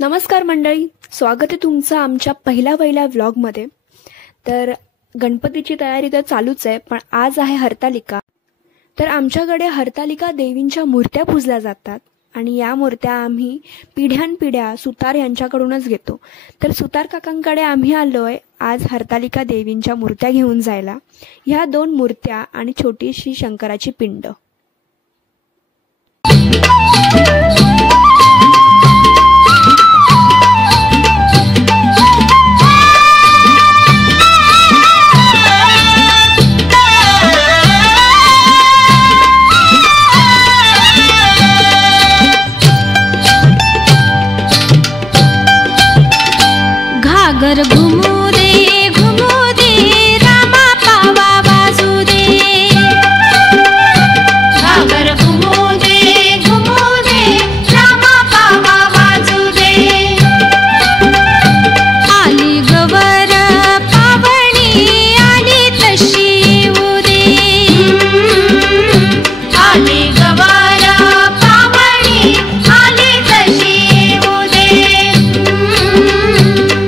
नमस्कार मंडळी, स्वागत आहे तुमचं आमच्या पहिल्या व्लॉगमध्ये। तर गणपतीची तयारी तर चालूच आहे, पण आज आहे हरतालिका। तर आमच्याकडे हरतालिका देवींच्या मूर्त्या पूजल्या जातात आणि या मूर्त्या आम्ही पिढ्यानपिढ्या सुतार यांच्याकडूनच घेतो। तर सुतार काकांकडे आम्ही आलोय आज हरतालिका देवींच्या मूर्त्या घेऊन जायला। ह्या 2 मूर्त्या आणि छोटीशी शंकराची पिंड। घागर घुमू दे रामा पावा वाजू दे। घागर घुमू दे रामा पावा वाजू दे। आली गवर पावणी आली तशी येऊ दे। आली गवर पावणी आली तशी येऊ दे।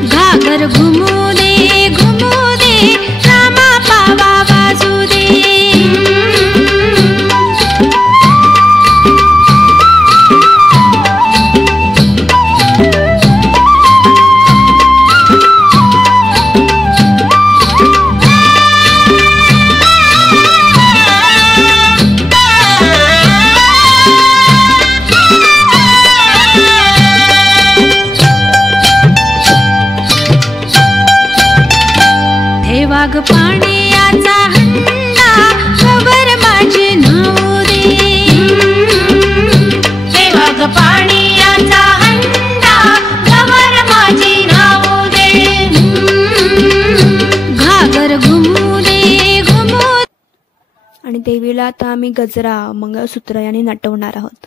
घागर घुमू दे रामा पावा वाजू दे। वाघ पाण्याचा हंडा गवर माझे नाव दे। हे वाघ पाण्याचा हंडा गवर माझे नाव दे। घागर घुमू दे आणि देवीला आता आम्ही गजरा मंगळसूत्र यांनी नटवणार आहोत।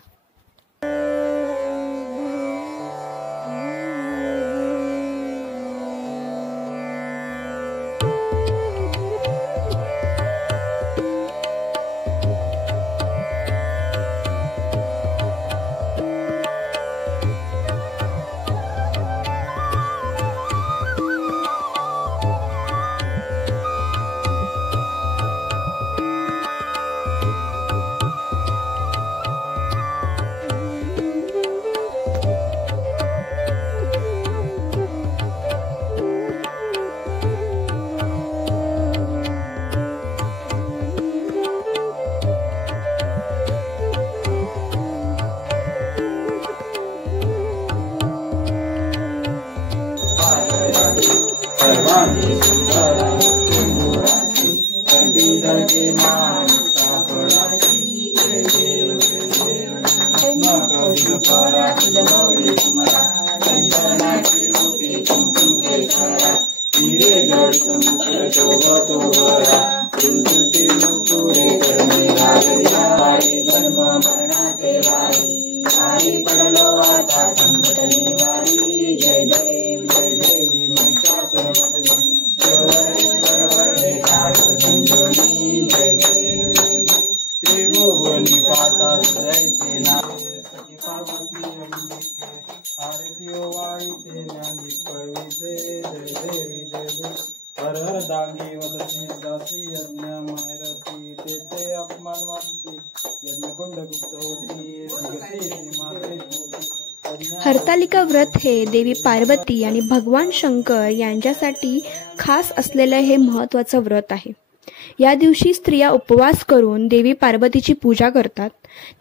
हरतालिका व्रत हे देवी पार्वती आणि भगवान शंकर यांच्यासाठी खास असलेले हे महत्त्वाचं व्रत आहे। या दिवशी स्त्रिया उपवास करून देवी पार्वतीची पूजा करतात,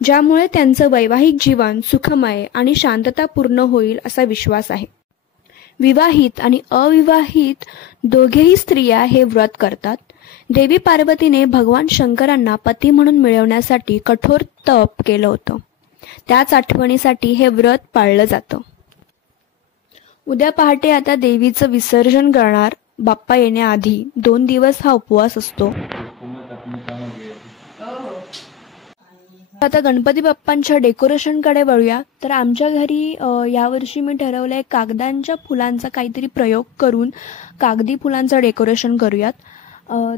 ज्यामुळे त्यांचं वैवाहिक जीवन सुखमय आणि शांततापूर्ण होईल असा विश्वास आहे। विवाहित आणि अविवाहित दोघेही स्त्रिया हे व्रत करतात। देवी पार्वतीने भगवान शंकरांना पती म्हणून मिळवण्यासाठी कठोर तप केलं होतं, त्याच आठवणीसाठी हे व्रत पाळलं जातं। उद्या पहाटे आता देवीचं विसर्जन करणार। बाप्पा येण्याआधी 2 दिवस हा उपवास असतो। आता गणपती बाप्पांच्या डेकोरेशनकडे वळूया। तर आमच्या घरी यावर्षी मी ठरवलंय कागदांच्या फुलांचा काहीतरी प्रयोग करून कागदी फुलांचं डेकोरेशन करूयात।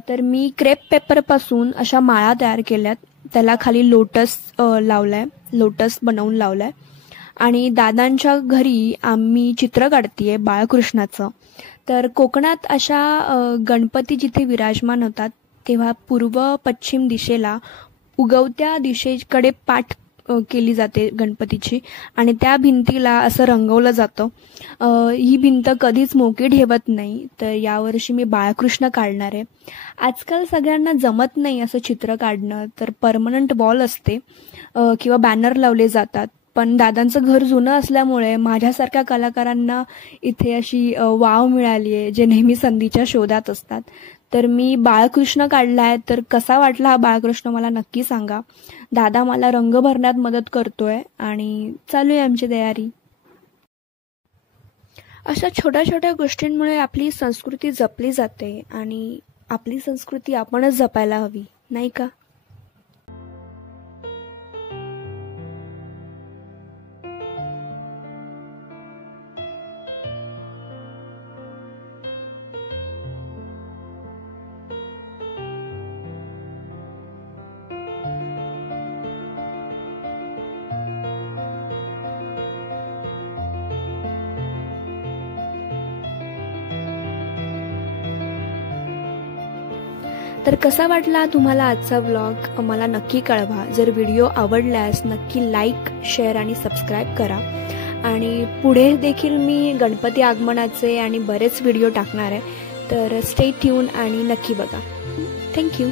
तर मी क्रेप पेपर पासून अशा माळा तयार केल्यात, त्याला खाली लोटस लावलाय, लोटस बनवून लावलाय आणि दादांच्या घरी आम्ही चित्र काढतीये बाळकृष्णाचं. तर कोकणात अशा गणपती जिथे विराजमान होतात तेव्हा पूर्व पश्चिम दिशेला उगवत्या दिशेकडे पाठ केली जाते गणपतीची आणि त्या भिंतीला असं रंगवलं जातं. ही भिंत कधीच मोकळी ठेवत नाही. तर यावर्षी मी बाळकृष्ण काढणार आहे. आजकाल सगळ्यांना जमत नाही असं चित्र काढणं, तर परमनंट वॉल असते किंवा बॅनर लावले जातात. पण दादांचं घर जुनं असल्यामुळे माझ्यासारख्या कलाकारांना इथे अशी वाव मिळाली आहे जे नेहमी संधीच्या शोधात असतात. तर मी बाळकृष्ण काढलाय. तर कसा वाटला हा बाळकृष्ण मला नक्की सांगा. दादा मला रंग भरण्यात मदत करतोय आणि चालू आहे आमची तयारी. अशा छोट्या छोट्या गोष्टींमुळे आपली संस्कृती जपली जाते आणि आपली संस्कृती आपणच जपायला हवी, नाही का? तर कसा वाटला तुम्हाला आजचा व्लॉग मला नक्की कळवा. जर व्हिडिओ आवडल्यास नक्की लाईक, शेअर आणि सबस्क्राईब करा. आणि पुढे देखील मी गणपती आगमनाचे आणि बरेच व्हिडिओ टाकणार आहे. तर स्टे ट्यून आणि नक्की बघा. थँक्यू.